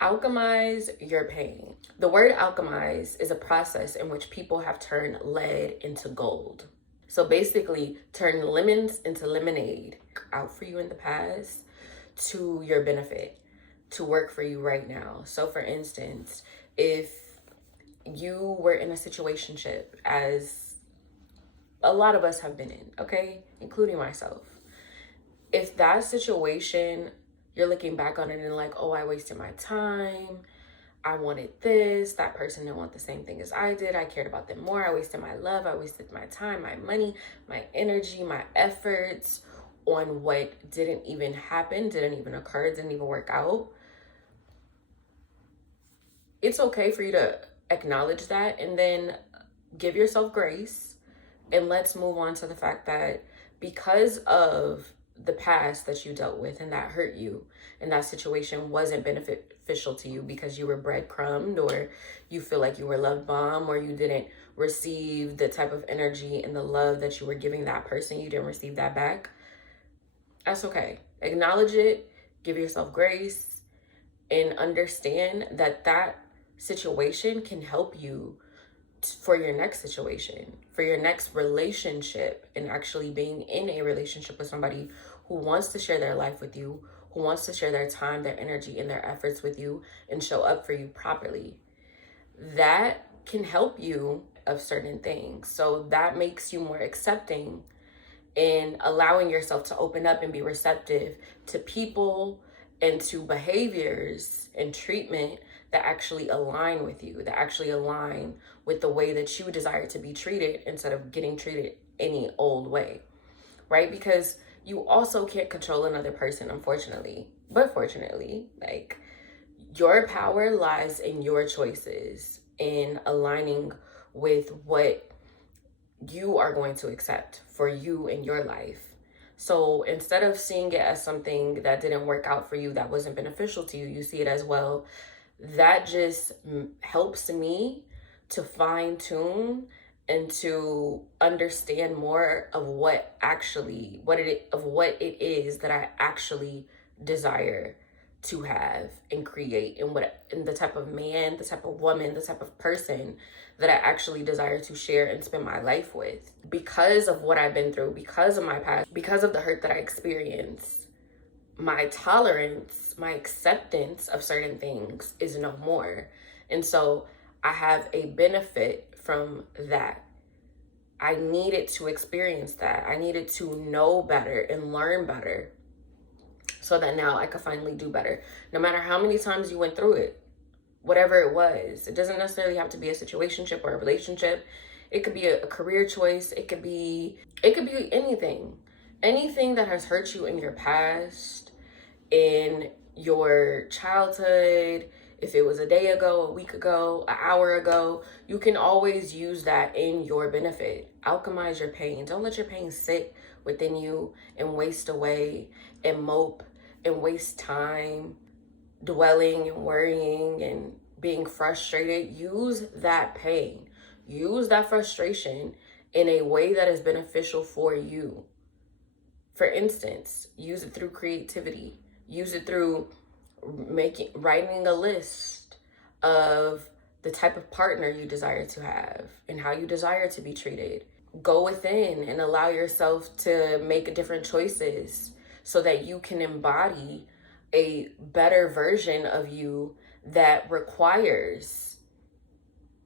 Alchemize your pain. The word alchemize is a process in which people have turned lead into gold. So basically, turn lemons into lemonade out for you in the past to your benefit, to work for you right now. So for instance, if you were in a situationship, as a lot of us have been in, okay, including myself, if that situation, you're looking back on it and like, oh, I wasted my time. I wanted this. That person didn't want the same thing as I did. I cared about them more. I wasted my love. I wasted my time, my money, my energy, my efforts on what didn't even happen, didn't even occur, didn't even work out. It's okay for you to acknowledge that and then give yourself grace. And let's move on to the fact that because of the past that you dealt with and that hurt you and that situation wasn't beneficial to you because you were breadcrumbed or you feel like you were love bombed or you didn't receive the type of energy and the love that you were giving that person, you didn't receive that back. That's okay. Acknowledge it, give yourself grace, and understand that that situation can help you for your next situation, for your next relationship, and actually being in a relationship with somebody who wants to share their life with you, who wants to share their time, their energy, and their efforts with you and show up for you properly. That can help you of certain things. So that makes you more accepting and allowing yourself to open up and be receptive to people and to behaviors and treatment that actually align with you, that actually align with the way that you desire to be treated instead of getting treated any old way, right? Because you also can't control another person, unfortunately. But fortunately, like, your power lies in your choices, in aligning with what you are going to accept for you in your life. So instead of seeing it as something that didn't work out for you, that wasn't beneficial to you, you see it as, well, that just helps me to fine tune and to understand more of what it is that I actually desire to have and create, and the type of man, the type of woman, the type of person that I actually desire to share and spend my life with. Because of what I've been through, because of my past, because of the hurt that I experienced, my tolerance, my acceptance of certain things is no more. And so I have a benefit from that. I needed to experience that. I needed to know better and learn better so that now I could finally do better. No matter how many times you went through it, whatever it was, it doesn't necessarily have to be a situationship or a relationship. It could be a career choice. It could be anything. Anything that has hurt you in your past, in your childhood, if it was a day ago, a week ago, an hour ago, you can always use that in your benefit. Alchemize your pain. Don't let your pain sit within you and waste away and mope and waste time dwelling and worrying and being frustrated. Use that pain. Use that frustration in a way that is beneficial for you. For instance, use it through creativity. Use it through writing a list of the type of partner you desire to have and how you desire to be treated. Go within and allow yourself to make different choices so that you can embody a better version of you that requires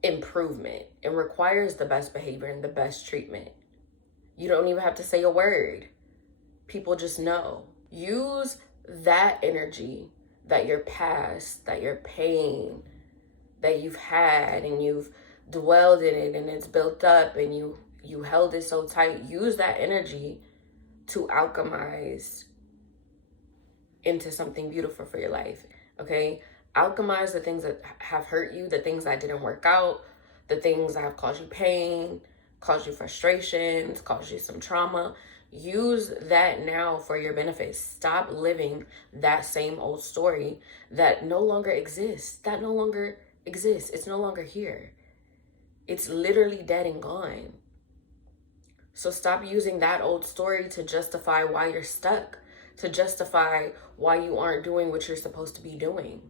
improvement and requires the best behavior and the best treatment. You don't even have to say a word. People just know. Use that energy, that your past, that your pain that you've had and you've dwelled in it and it's built up and you held it so tight. Use that energy to alchemize into something beautiful for your life, okay? Alchemize the things that have hurt you, the things that didn't work out, the things that have caused you pain, caused you frustrations, caused you some trauma. Use that now for your benefit. Stop living that same old story that no longer exists. That no longer exists. It's no longer here. It's literally dead and gone. So stop using that old story to justify why you're stuck, to justify why you aren't doing what you're supposed to be doing.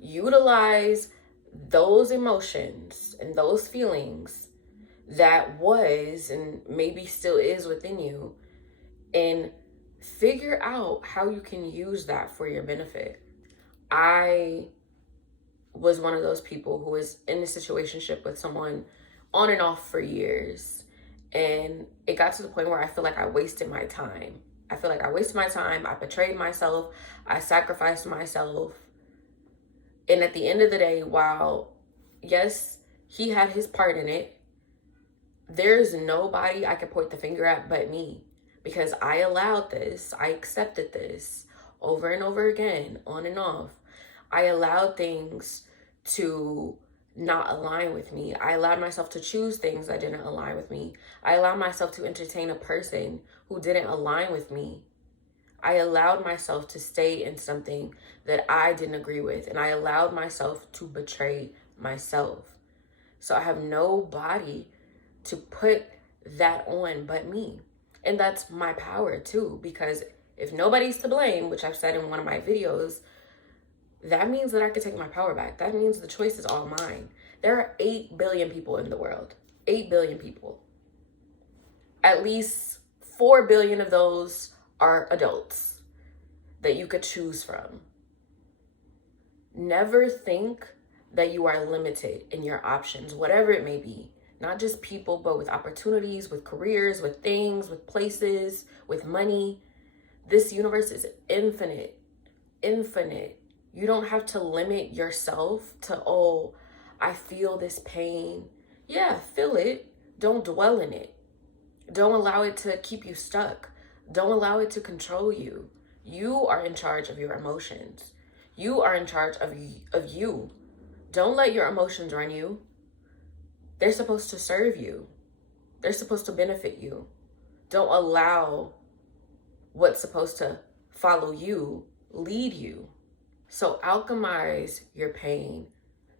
Utilize those emotions and those feelings that was and maybe still is within you, and figure out how you can use that for your benefit. I was one of those people who was in a situationship with someone on and off for years. And it got to the point where I feel like I wasted my time. I feel like I wasted my time. I betrayed myself. I sacrificed myself. And at the end of the day, while yes, he had his part in it, there's nobody I could point the finger at but me, because I allowed this. I accepted this over and over again, on and off. I allowed things to not align with me. I allowed myself to choose things that didn't align with me. I allowed myself to entertain a person who didn't align with me. I allowed myself to stay in something that I didn't agree with, and I allowed myself to betray myself. So I have nobody to put that on but me. And that's my power too, because if nobody's to blame, which I've said in one of my videos, that means that I can take my power back. That means the choice is all mine. There are 8 billion people in the world. 8 billion people. At least 4 billion of those are adults that you could choose from. Never think that you are limited in your options, whatever it may be. Not just people, but with opportunities, with careers, with things, with places, with money. This universe is infinite. Infinite. You don't have to limit yourself to, oh, I feel this pain. Yeah, feel it. Don't dwell in it. Don't allow it to keep you stuck. Don't allow it to control you. You are in charge of your emotions. You are in charge of you. Don't let your emotions run you. They're supposed to serve you. They're supposed to benefit you. Don't allow what's supposed to follow you lead you. So alchemize your pain.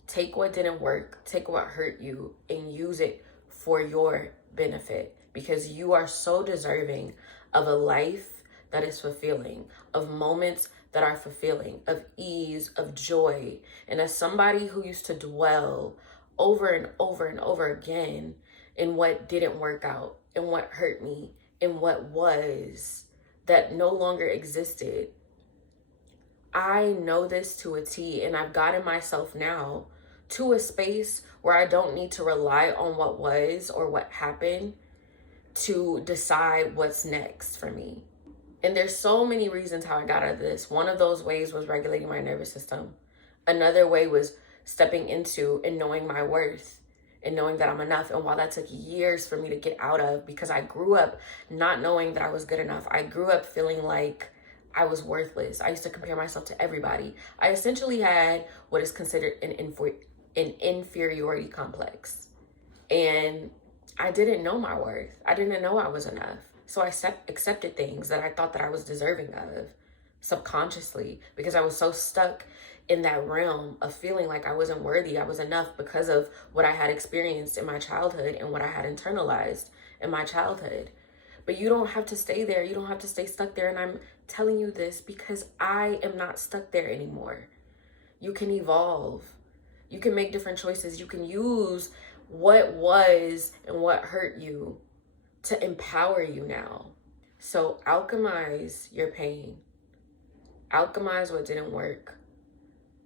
Take what didn't work, take what hurt you, and use it for your benefit, because you are so deserving of a life that is fulfilling, of moments that are fulfilling, of ease, of joy. And as somebody who used to dwell over and over and over again in what didn't work out, and what hurt me, and what was that no longer existed, I know this to a T, and I've gotten myself now to a space where I don't need to rely on what was or what happened to decide what's next for me. And there's so many reasons how I got out of this. One of those ways was regulating my nervous system. Another way was stepping into and knowing my worth and knowing that I'm enough. And while that took years for me to get out of, because I grew up not knowing that I was good enough. I grew up feeling like I was worthless. I used to compare myself to everybody. I essentially had what is considered an inferiority complex. And I didn't know my worth. I didn't know I was enough. So I accepted things that I thought that I was deserving of subconsciously, because I was so stuck in that realm of feeling like I wasn't worthy, I was enough, because of what I had experienced in my childhood and what I had internalized in my childhood. But you don't have to stay there. You don't have to stay stuck there. And I'm telling you this because I am not stuck there anymore. You can evolve. You can make different choices. You can use what was and what hurt you to empower you now. So alchemize your pain. Alchemize what didn't work.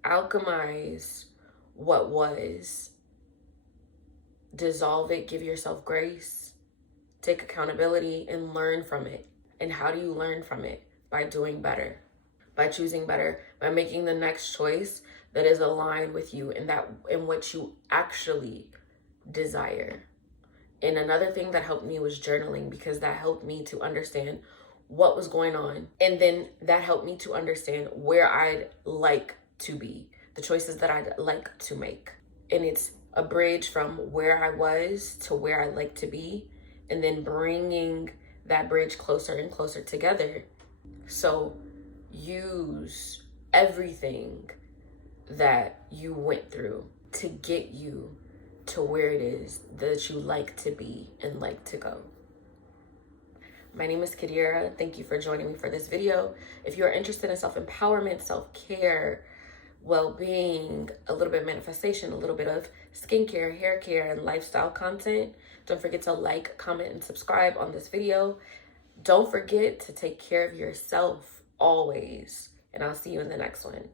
Alchemize what was. Dissolve it. Give yourself grace. Take accountability and learn from it. And how do you learn from it? By doing better, by choosing better, by making the next choice that is aligned with you and that in what you actually desire. And another thing that helped me was journaling, because that helped me to understand what was going on. And then that helped me to understand where I'd like to be, the choices that I'd like to make. And it's a bridge from where I was to where I'd like to be, and then bringing that bridge closer and closer together. So use everything that you went through to get you to where it is that you like to be and like to go. My name is Qadira. Thank you for joining me for this video. If you're interested in self-empowerment, self-care, well-being, a little bit of manifestation, a little bit of skincare, hair care, and lifestyle content. Don't forget to like, comment, and subscribe on this video. Don't forget to take care of yourself always. And I'll see you in the next one.